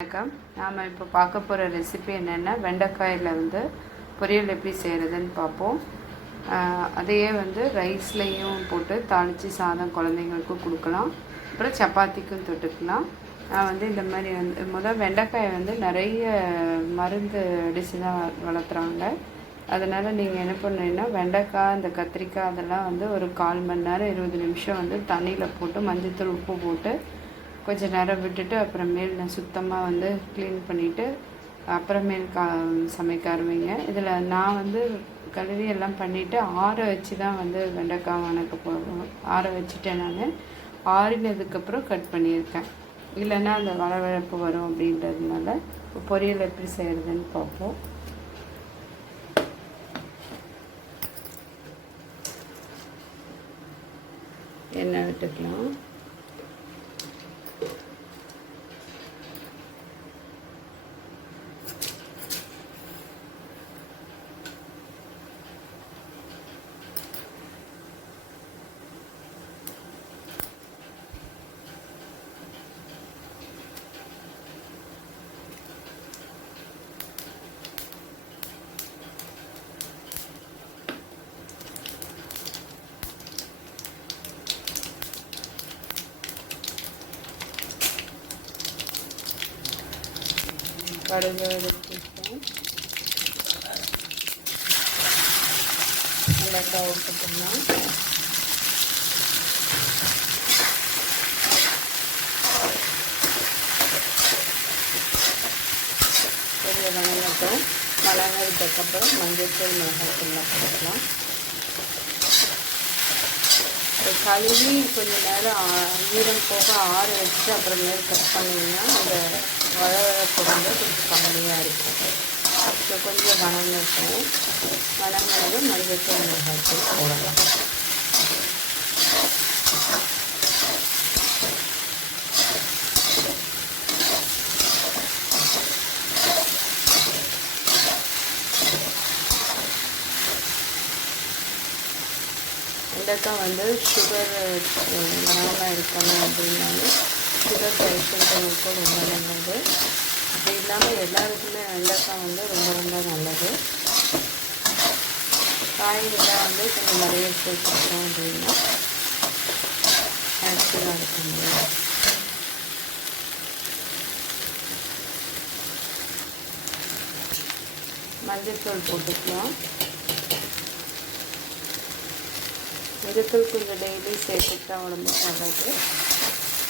வணக்கம். நாம் இப்போ பார்க்க போகிற ரெசிபி என்னென்னா வெண்டைக்காயில் பொரியல் எப்படி செய்கிறதுன்னு பார்ப்போம். அதையே ரைஸ்லேயும் போட்டு தாளித்து சாதம் குழந்தைங்களுக்கு கொடுக்கலாம், அப்புறம் சப்பாத்திக்கும் தொட்டுக்கலாம். நான் இந்த மாதிரி முதல் வெண்டைக்காயை நிறைய மருந்து அடித்து தான் வளர்த்துறாங்க. அதனால் நீங்கள் என்ன பண்ணுறீங்கன்னா வெண்டைக்காய், இந்த கத்திரிக்காய் அதெல்லாம் ஒரு 1/4 மணி நேரம் 20 நிமிஷம் தண்ணியில் போட்டு மஞ்சள்தூள் உப்பு போட்டு கொஞ்சம் நேரம் விட்டுட்டு அப்புறமேல் நான் சுத்தமாக க்ளீன் பண்ணிவிட்டு அப்புறமேல் சமைக்க ஆரம்பிங்க. இதில் நான் கழுவி எல்லாம் பண்ணிவிட்டு ஆற வச்சு தான் வெண்டைக்காய் வணக்க போடுவோம். ஆற வச்சுட்டேன். நான் ஆறினதுக்கப்புறம் கட் பண்ணியிருக்கேன், இல்லைன்னா அந்த வளவழப்பு வரும் அப்படின்றதுனால. இப்போ பொரியல் எப்படி செய்கிறதுன்னு பார்ப்போம். எண்ணெய் விட்டுக்கலாம். கடுகு எடுத்துட்டேன், வெண்டைக்காய் போட்டுக்கலாம். கொஞ்சம் வணங்கட்டும். வணங்கினதுக்கப்புறம் மஞ்சள்தூள் மிளகாய்த்தூள்லாம் போட்டுக்கலாம். கழுவி கொஞ்சம் நேரம் ஈரம் போக ஆற வச்சுட்டு அப்புறமேல் கட் பண்ணிங்கன்னா அந்த வளவழப்பு கொஞ்சம் கம்மியாக இருக்கும். ஸோ கொஞ்சம் வணங்கட்டும். வணங்கினது மஞ்சள்தூள் மிளகாய்த்தூள் போடலாம். வெண்டைக்காய் சுகர் வராமல் இருக்கணும் அப்படின்னாலும் சுகர் பேஷண்ட்டுகளுக்கும் ரொம்ப நல்லது. அது இல்லாமல் எல்லாருக்குமே வெண்டைக்காய் ரொம்ப நல்லது. காய்கறிலாம் கொஞ்சம் நிறைய சேர்த்துக்கிறோம் அப்படின்னா ஆக்டிவாக இருக்க முடியும். மஞ்சள்தூள் போட்டுக்கலாம். மஞ்சள்தூள் கொஞ்சம் டெய்லி சேர்த்துக்கிட்டா உடம்புக்கு நல்லது.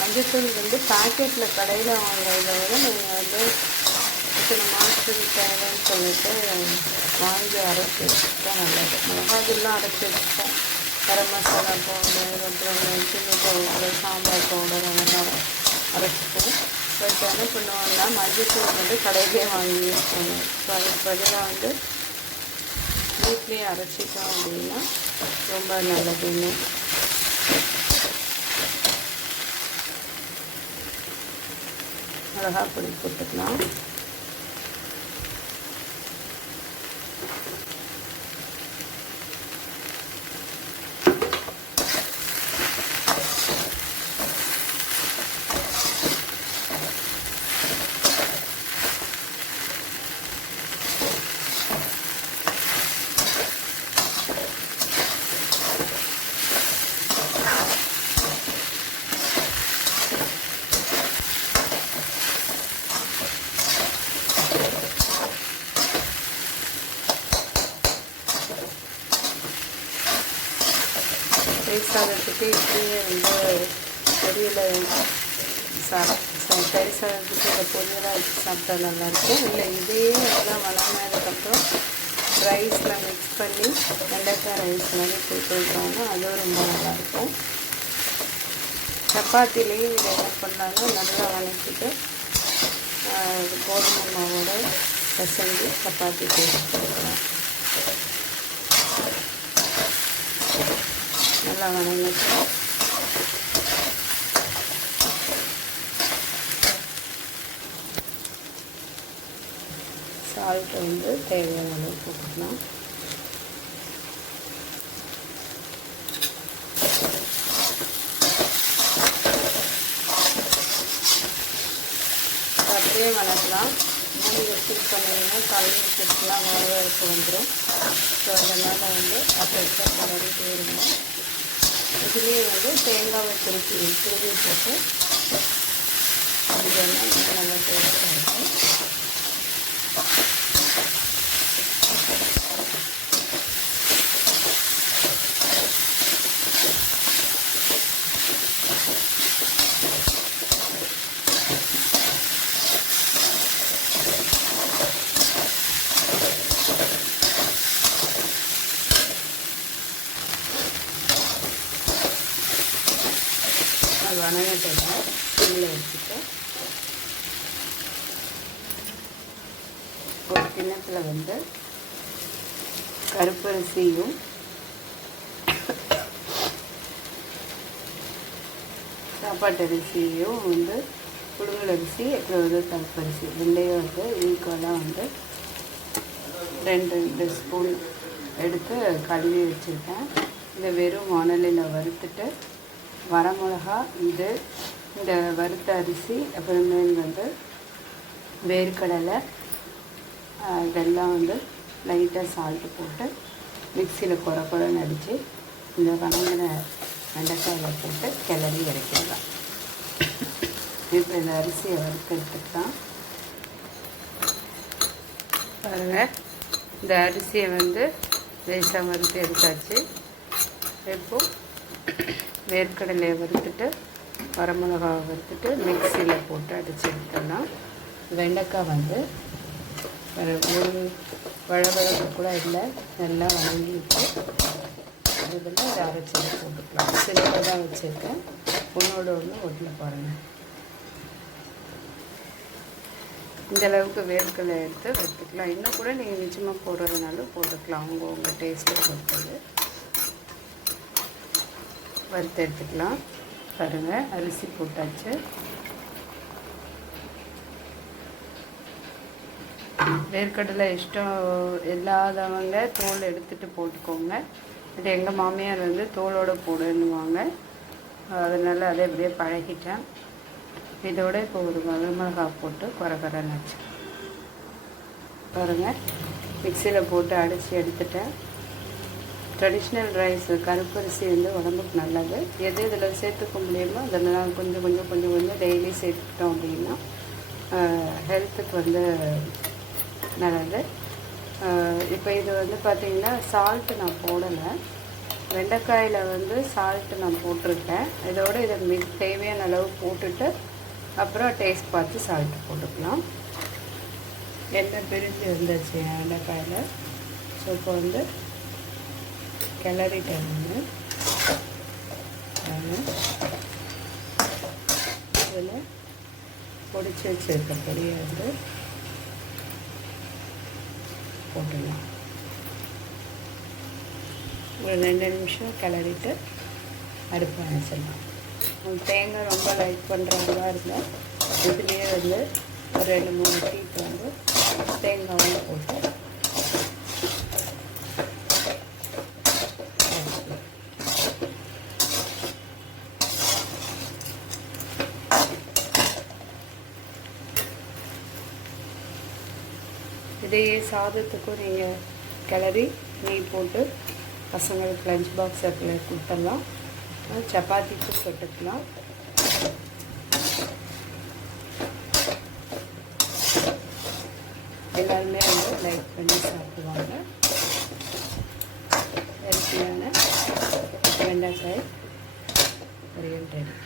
மஞ்சள்தூள் பேக்கெட்டில் கடையில் வாங்குறத விட நீங்கள் இத்தனை மாதத்துக்கு தேவைன்னு சொல்லிட்டு வாங்கி அரைச்சி வச்சுக்கிட்டா நல்லது. மிளகாத்தூள்லாம் அரைச்சி வச்சுப்போம். கரம் மசாலா பவுடர், அப்புறம் சில்லி பவுடர், சாம்பார் பவுடர் அதெல்லாம் அரைச்சிப்போம். பட் என்ன பண்ணுவோம்னா மஞ்சள்தூள் கடையிலே வாங்கி யூஸ் பண்ணுவோம். ஸோ அதுக்கு பதிலாக வீட்லேயே அரைச்சிட்டோம் அப்படின்னா ரொம்ப நல்லதுன்னு. மிளகாய் பொடி போட்டுக்கலாம். தயிர் சாதத்துக்கு இப்படியே பொரியலை தயிர் சாதத்துக்கு இந்த பொரியலாக வச்சு சாப்பிட்டா நல்லாயிருக்கும். இல்லை இதையே நல்லா வளர்ந்ததுக்கப்புறம் ரைஸில் மிக்ஸ் பண்ணி வெண்டைக்காய் ரைஸ் மாதிரி கொடுத்துருக்காங்கன்னா அதுவும் ரொம்ப நல்லாயிருக்கும். சப்பாத்திலையும் இதை என்ன பண்ணாங்கன்னா நல்லா வதக்கிட்டு கோதுமை மாவோட பிசைஞ்சு சப்பாத்தி போட்டு கொடுக்கலாம். நல்லா வதங்கிட்டு சால்ட்டை தேவையான அளவு போட்டுக்கலாம். அப்படியே வணக்கலாம். மூடி வச்சு பண்ணிங்கன்னா கலரி வச்சுலாம் வரவேற்பு வந்துடும். ஸோ அதனால் வந்து அப்போ கலரிட்டு வருங்க. இதுலேயே வந்து தேங்காவை துருவி போட்டு இதெல்லாம் நல்லா டேஸ்ட்டாக இருக்கும். அது வணங்கட்டை கீழே வச்சுட்டு ஒரு கிண்ணத்தில் வந்து கருப்பரிசியும் சாப்பாட்டு அரிசியும் வந்து புழுங்கல் அரிசி அப்புறம் வந்து கருப்பரிசி ரெண்டையும் வந்து ஈக்குவலாக வந்து 2 ஸ்பூன் எடுத்து கழுவி வச்சுருக்கேன். இதை வெறும் வாணலியில் வறுத்துட்டு வரமிளகா இந்த வறுத்த அரிசி அப்புறமேல் வந்து வேர்க்கடலை இதெல்லாம் வந்து லைட்டாக சால்ட்டு போட்டு மிக்சியில் குறைன்னு அடித்து இந்த வணங்கின வெண்டைக்காயில் போட்டு கிளறி இறக்கிடலாம். இப்போ இந்த அரிசியை வறுக்கிறதுக்கு பாருங்கள், இந்த அரிசியை வந்து லேசாக வறுத்து எடுத்தாச்சு. இப்போது வேர்க்கடலையை வறுத்துட்டு வரமிளகாவை வறுத்துட்டு மிக்சியில் போட்டு அடித்து எடுத்துடலாம். வெண்டைக்காய் வந்து ஒரு வழவழப்பு கூட இல்லை, நல்லா வணங்கிட்டு இதில் ஒரு அரைச்சி போட்டுக்கலாம். சிலரை தான் வச்சுருக்கேன், ஒன்றோட ஒன்று ஒட்டில் பாருங்கள். இந்தளவுக்கு வேர்க்கடலை எடுத்து வறுத்துக்கலாம். இன்னும் கூட நீங்கள் நிச்சயமாக போடுறதுனாலும் போட்டுக்கலாம், உங்கள் டேஸ்ட்டை பொறுத்தது. வறுத்து எடுத்துக்கலாம். பாருங்கள், அரிசி போட்டாச்சு. வேர்க்கடலை இஷ்டம் இல்லாதவங்க தோல் எடுத்துகிட்டு போட்டுக்கோங்க. இது எங்கள் மாமியார் வந்து தோலோடு போடுன்னுவாங்க, அதனால் அதை அப்படியே பழகிட்டேன். இதோட இப்போ ஒரு வரமிளகாய் போட்டு குறைன்னு வச்சு பாருங்கள், மிக்சியில் போட்டு அடித்து எடுத்துட்டேன். ட்ரெடிஷ்னல் ரைஸ் கருப்பரிசி வந்து உடம்புக்கு நல்லது. எது இதில் சேர்த்துக்க முடியுமோ அதெல்லாம் கொஞ்சம் டெய்லி சேர்த்துக்கிட்டோம் அப்படின்னா ஹெல்த்துக்கு வந்து நல்லது. இப்போ இது வந்து பார்த்திங்கன்னா சால்ட்டு நான் போடலை, வெண்டைக்காயில் வந்து சால்ட்டு நான் போட்டிருக்கேன். இதோட இதை தேவையான அளவு போட்டுட்டு அப்புறம் டேஸ்ட் பார்த்து சால்ட்டு போட்டுக்கலாம். எண்ணெய் பிரிஞ்சு வந்துச்சு வெண்டைக்காயில். ஸோ இப்போ வந்து கிளறிட்டேன். இதில் பொடிச்சு வச்சுருக்க பொடியை வந்து போட்டுடலாம். ஒரு 2 நிமிஷம் கிளறிட்டு அடுப்பு அணைச்சிடலாம். தேங்காய் ரொம்ப லைக் பண்ணுறவங்களா இருந்தால் இதுலேயே வந்து ஒரு 2-3 டீக்கு வந்து தேங்காயும் போட்டு இதையே சாதத்துக்கும் நீங்கள் கிளறி நெய் போட்டு பசங்களுக்கு லஞ்ச் பாக்ஸ் அதில் கொடுத்துடலாம். சப்பாத்திக்கு தொட்டுக்கலாம். எல்லாருமே வந்து லைக் பண்ணி சாப்பிடுவாங்க. ஹெல்த்தியான வெண்டைக்காய் பொரியல் ரெடி.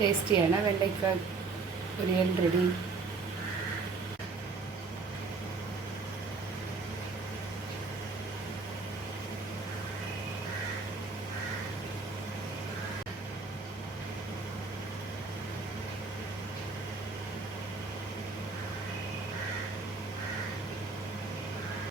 டேஸ்டியான வெண்டைக்காய் பொரியல் ரெடி.